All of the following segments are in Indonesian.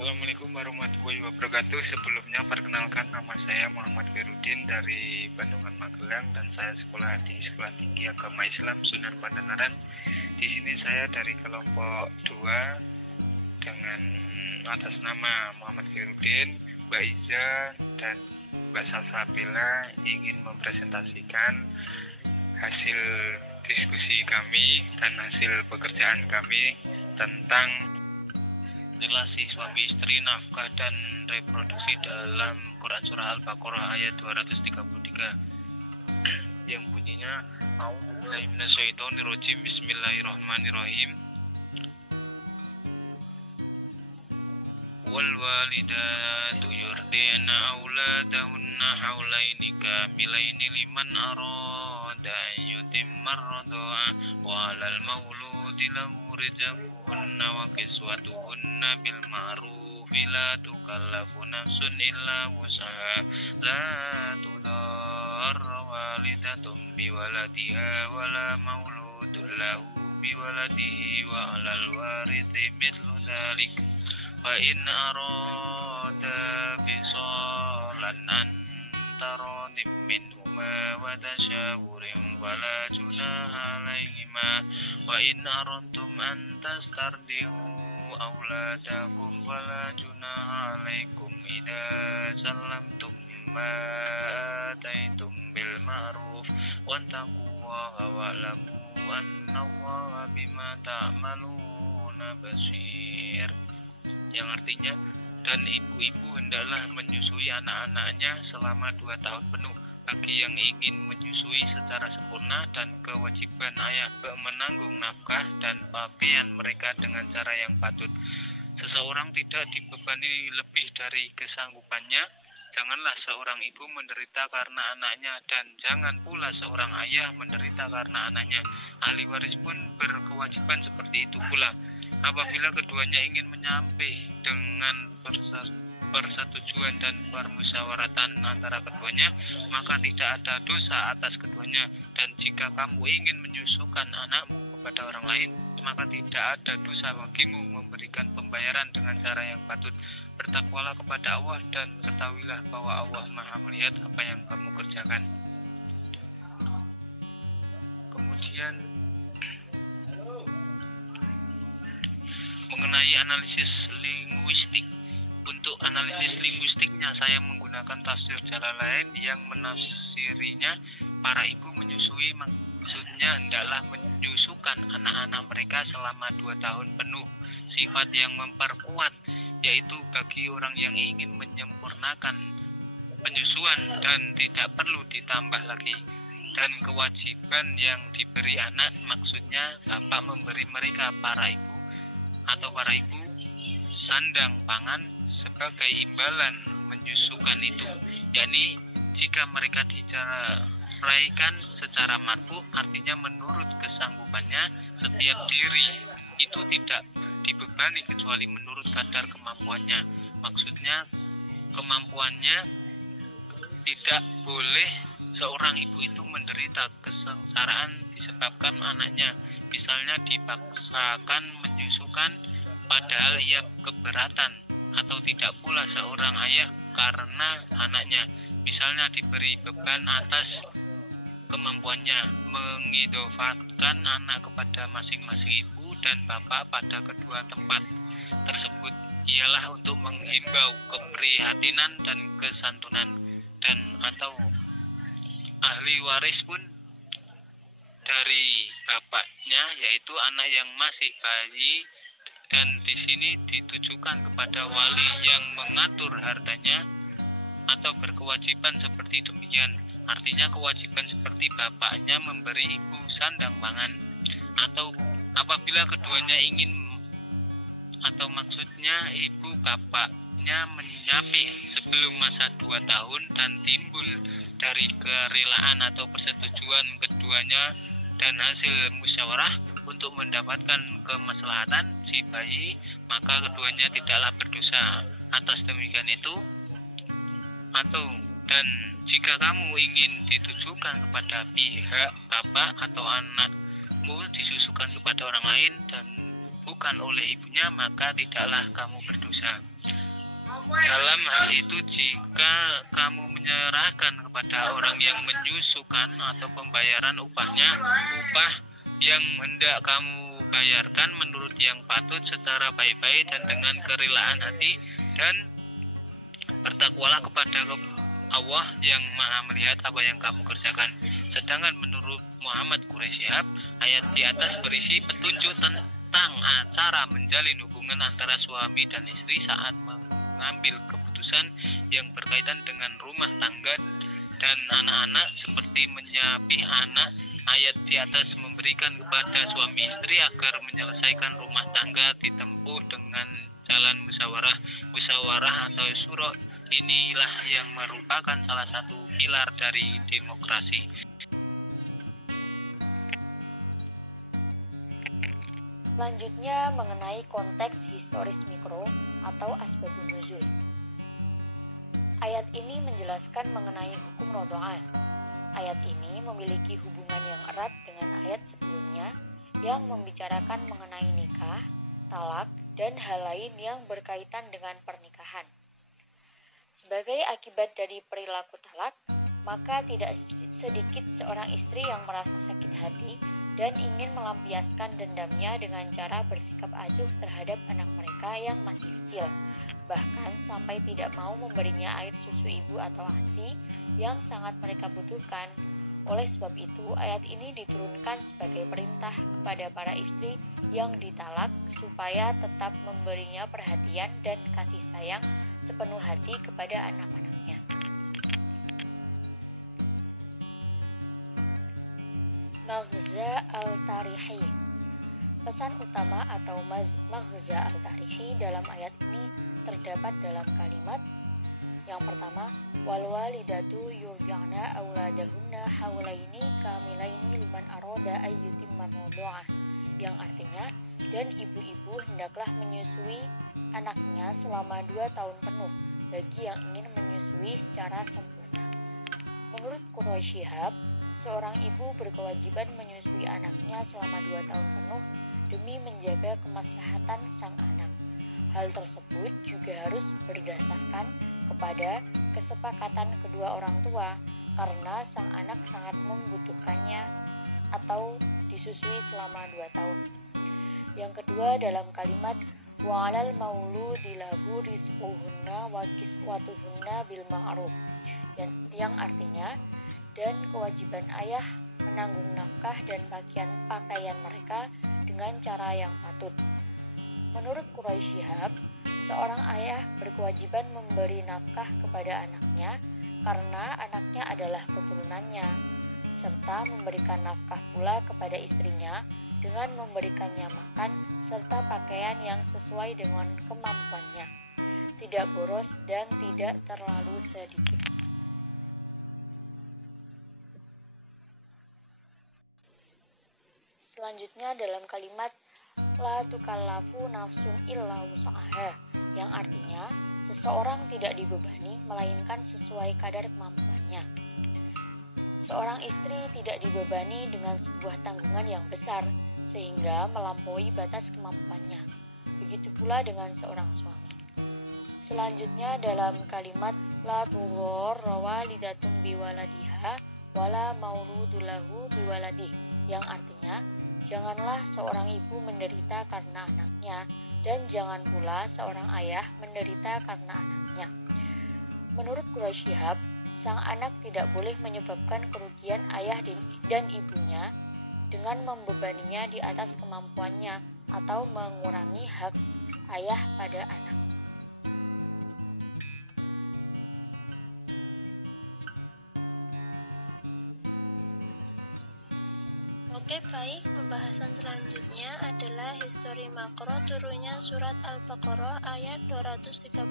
Assalamualaikum warahmatullahi wabarakatuh. Sebelumnya perkenalkan, nama saya Muhammad Ferudin dari Bandungan Magelang dan saya sekolah di Sekolah Tinggi Agama Islam Sunan Pandanaran. Di sini saya dari kelompok 2 dengan atas nama Muhammad Ferudin, Mbak Iza dan Mbak Salsabila ingin mempresentasikan hasil diskusi kami dan hasil pekerjaan kami tentang relasi suami istri, nafkah dan reproduksi dalam Quran Surah Al-Baqarah ayat 233 yang bunyinya A'udzubillahi minasyaitonirrajim, Bismillahirrahmanirrahim. Wal walidatu yurdi'na auladahunna haulaini kamilaini liman arada an yutimma ar-radha'a wa 'alal mauludi lahu rizquhunna wa kiswatuhunna bil ma'ruf la tukallafu nafsun illa wus'aha la tudarra walidatun bi waladiha wa la mauludun lahu bi waladihi wa 'alal warithi mithlu dzalik fa in arada fisalan an taradhim minhuma wa tashawurin wala junaha alaihima wa in aradtum an tastardiu auladakum wala junaha alaikum idza sallamtum ma ataitum bil ma'ruf wattaqullaha wa'lamu annallaha bima ta'maluna basir, yang artinya, dan ibu-ibu hendaklah menyusui anak-anaknya selama 2 tahun penuh. Bagi yang ingin menyusui secara sempurna, dan kewajiban ayah menanggung nafkah dan pakaian mereka dengan cara yang patut. Seseorang tidak dibebani lebih dari kesanggupannya. Janganlah seorang ibu menderita karena anaknya, dan jangan pula seorang ayah menderita karena anaknya. Ahli waris pun berkewajiban seperti itu pula. Apabila keduanya ingin menyampai dengan persetujuan dan permusyawaratan antara keduanya, maka tidak ada dosa atas keduanya. Dan jika kamu ingin menyusukan anakmu kepada orang lain, maka tidak ada dosa bagimu memberikan pembayaran dengan cara yang patut. Bertakwalah kepada Allah dan ketahuilah bahwa Allah Maha melihat apa yang kamu kerjakan. Kemudian mengenai analisis linguistik. Untuk analisis linguistiknya saya menggunakan tafsir Jalalain yang menafsirinya para ibu menyusui maksudnya hendaklah menyusukan anak-anak mereka selama 2 tahun penuh. Sifat yang memperkuat, yaitu bagi orang yang ingin menyempurnakan penyusuan dan tidak perlu ditambah lagi. Dan kewajiban yang diberi anak, maksudnya bapak memberi mereka para ibu sandang pangan sebagai imbalan menyusukan itu, yakni jika mereka diceraikan secara marfu, artinya menurut kesanggupannya, setiap diri itu tidak dibebani kecuali menurut kadar kemampuannya. Maksudnya kemampuannya tidak boleh seorang ibu itu menderita kesengsaraan disebabkan anaknya, misalnya dipaksakan menyusukan padahal ia keberatan, atau tidak pula seorang ayah karena anaknya, misalnya diberi beban atas kemampuannya, mengidofatkan anak kepada masing-masing ibu dan bapak pada kedua tempat tersebut ialah untuk menghimbau keprihatinan dan kesantunan. Dan atau ahli waris pun dari bapaknya, yaitu anak yang masih bayi, dan di sini ditujukan kepada wali yang mengatur hartanya atau berkewajiban seperti demikian. Artinya kewajiban seperti bapaknya memberi ibu sandang pangan, atau apabila keduanya ingin, atau maksudnya ibu bapaknya menyapih sebelum masa 2 tahun dan timbul dari kerelaan atau persetujuan keduanya dan hasil musyawarah untuk mendapatkan kemaslahatan si bayi, maka keduanya tidaklah berdosa atas demikian itu. Dan jika kamu ingin ditujukan kepada pihak bapak atau anakmu disusukan kepada orang lain, dan bukan oleh ibunya, maka tidaklah kamu berdosa. Dalam hal itu, jika kamu menyerahkan kepada orang yang menyusukan atau pembayaran upah yang hendak kamu bayarkan menurut yang patut secara baik-baik dan dengan kerelaan hati, dan bertakwalah kepada Allah yang maha melihat apa yang kamu kerjakan. Sedangkan menurut Muhammad Quraisy Shihab, ayat di atas berisi petunjuk tentang cara menjalin hubungan antara suami dan istri saat mengambil keputusan yang berkaitan dengan rumah tangga dan anak-anak, seperti menyapih anak. Ayat di atas memberikan kepada suami istri agar menyelesaikan rumah tangga ditempuh dengan jalan musyawarah atau syura. Inilah yang merupakan salah satu pilar dari demokrasi. Selanjutnya mengenai konteks historis mikro atau asbabun nuzul. Ayat ini menjelaskan mengenai hukum roda'ah. Ayat ini memiliki hubungan yang erat dengan ayat sebelumnya yang membicarakan mengenai nikah, talak, dan hal lain yang berkaitan dengan pernikahan. Sebagai akibat dari perilaku talak, maka tidak sedikit seorang istri yang merasa sakit hati dan ingin melampiaskan dendamnya dengan cara bersikap acuh terhadap anak mereka yang masih kecil, bahkan sampai tidak mau memberinya air susu ibu atau ASI yang sangat mereka butuhkan. Oleh sebab itu, ayat ini diturunkan sebagai perintah kepada para istri yang ditalak supaya tetap memberinya perhatian dan kasih sayang sepenuh hati kepada anak-anaknya. Maghza al-Tarihi. Pesan utama atau maghza al-Tarihi dalam ayat ini terdapat dalam kalimat yang pertama, wal walidatu yurdi'na auladahunna haulaini kamilaini liman arada ayyutimma radha'ah, yang artinya, dan ibu-ibu hendaklah menyusui anaknya selama 2 tahun penuh bagi yang ingin menyusui secara sempurna. Menurut Quraisy Shihab, seorang ibu berkewajiban menyusui anaknya selama 2 tahun penuh demi menjaga kemaslahatan sang anak. Hal tersebut juga harus berdasarkan kepada kesepakatan kedua orang tua, karena sang anak sangat membutuhkannya atau disusui selama 2 tahun. Yang kedua dalam kalimat wa'alal mauludi lahu rizquhunna wa kiswatuhunna bil ma'ruf, yang artinya, dan kewajiban ayah menanggung nafkah dan pakaian mereka dengan cara yang patut. Menurut Quraisy Shihab, seorang ayah berkewajiban memberi nafkah kepada anaknya karena anaknya adalah keturunannya, serta memberikan nafkah pula kepada istrinya dengan memberikannya makan serta pakaian yang sesuai dengan kemampuannya, tidak boros dan tidak terlalu sedikit. Selanjutnya dalam kalimat la tukallafu nafsun illa wus'aha, yang artinya seseorang tidak dibebani melainkan sesuai kadar kemampuannya. Seorang istri tidak dibebani dengan sebuah tanggungan yang besar sehingga melampaui batas kemampuannya. Begitu pula dengan seorang suami. Selanjutnya dalam kalimat la tudhar walidatun biwaladiha wala mauludulahu biwaladih, yang artinya janganlah seorang ibu menderita karena anaknya, dan jangan pula seorang ayah menderita karena anaknya. Menurut Quraisy Shihab, sang anak tidak boleh menyebabkan kerugian ayah dan ibunya dengan membebaninya di atas kemampuannya atau mengurangi hak ayah pada anak. Oke, baik. Pembahasan selanjutnya adalah histori makro turunnya surat Al-Baqarah ayat 233.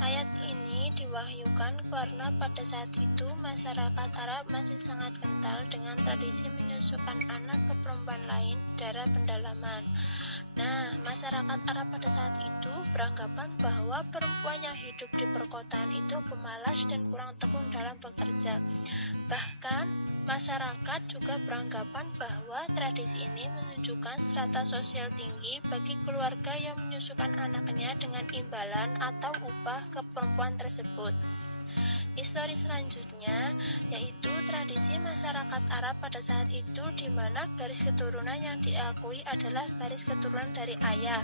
Ayat ini diwahyukan karena pada saat itu masyarakat Arab masih sangat kental dengan tradisi menyusukan anak ke perempuan lain darah pendalaman. Nah, masyarakat Arab pada saat itu beranggapan bahwa perempuan yang hidup di perkotaan itu pemalas dan kurang tekun dalam bekerja. Bahkan Masyarakat juga beranggapan bahwa tradisi ini menunjukkan strata sosial tinggi bagi keluarga yang menyusukan anaknya dengan imbalan atau upah ke perempuan tersebut. Histori selanjutnya yaitu tradisi masyarakat Arab pada saat itu, di mana garis keturunan yang diakui adalah garis keturunan dari ayah,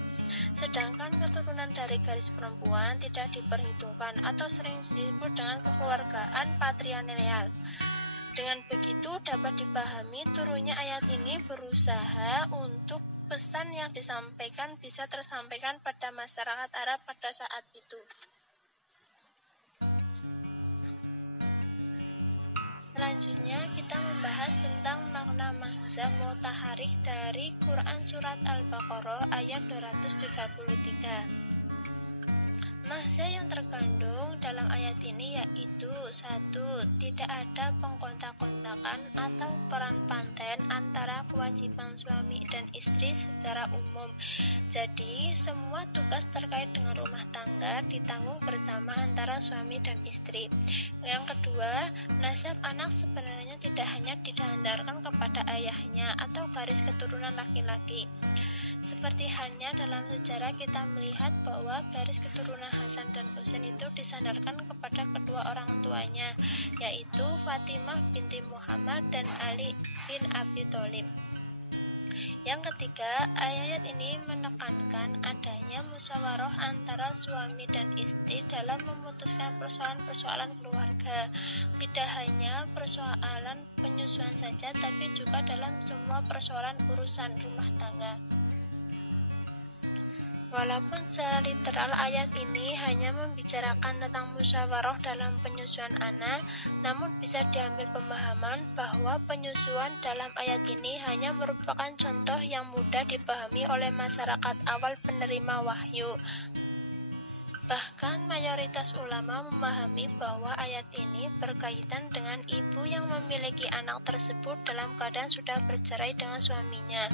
sedangkan keturunan dari garis perempuan tidak diperhitungkan atau sering disebut dengan kekeluargaan patrilineal. Dengan begitu dapat dipahami turunnya ayat ini berusaha untuk pesan yang disampaikan bisa tersampaikan pada masyarakat Arab pada saat itu. Selanjutnya kita membahas tentang makna mahza mutaharik dari Quran Surat Al-Baqarah ayat 233. Mahza yang terkandung dalam ayat ini yaitu 1. Tidak ada pengkontak-kontakan atau peran panten antara kewajiban suami dan istri secara umum. Jadi, semua tugas terkait dengan rumah tangga ditanggung bersama antara suami dan istri. Yang kedua, nasab anak sebenarnya tidak hanya dihantarkan kepada ayahnya atau garis keturunan laki-laki. Seperti halnya dalam sejarah kita melihat bahwa garis keturunan Hasan dan Husain itu disandarkan kepada kedua orang tuanya, yaitu Fatimah binti Muhammad dan Ali bin Abi Thalib. Yang ketiga, ayat ini menekankan adanya musyawarah antara suami dan istri dalam memutuskan persoalan-persoalan keluarga. Tidak hanya persoalan penyusuan saja, tapi juga dalam semua persoalan urusan rumah tangga. Walaupun secara literal ayat ini hanya membicarakan tentang musyawarah dalam penyusuan anak, namun bisa diambil pemahaman bahwa penyusuan dalam ayat ini hanya merupakan contoh yang mudah dipahami oleh masyarakat awal penerima wahyu. Bahkan mayoritas ulama memahami bahwa ayat ini berkaitan dengan ibu yang memiliki anak tersebut dalam keadaan sudah bercerai dengan suaminya.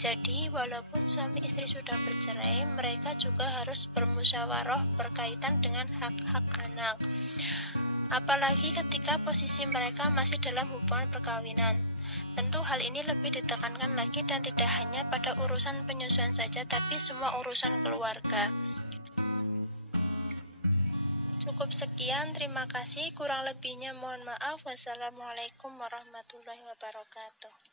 Jadi, walaupun suami istri sudah bercerai, mereka juga harus bermusyawarah berkaitan dengan hak-hak anak. Apalagi ketika posisi mereka masih dalam hubungan perkawinan. Tentu hal ini lebih ditekankan lagi dan tidak hanya pada urusan penyusuan saja, tapi semua urusan keluarga. Cukup sekian, terima kasih. Kurang lebihnya mohon maaf. Wassalamualaikum warahmatullahi wabarakatuh.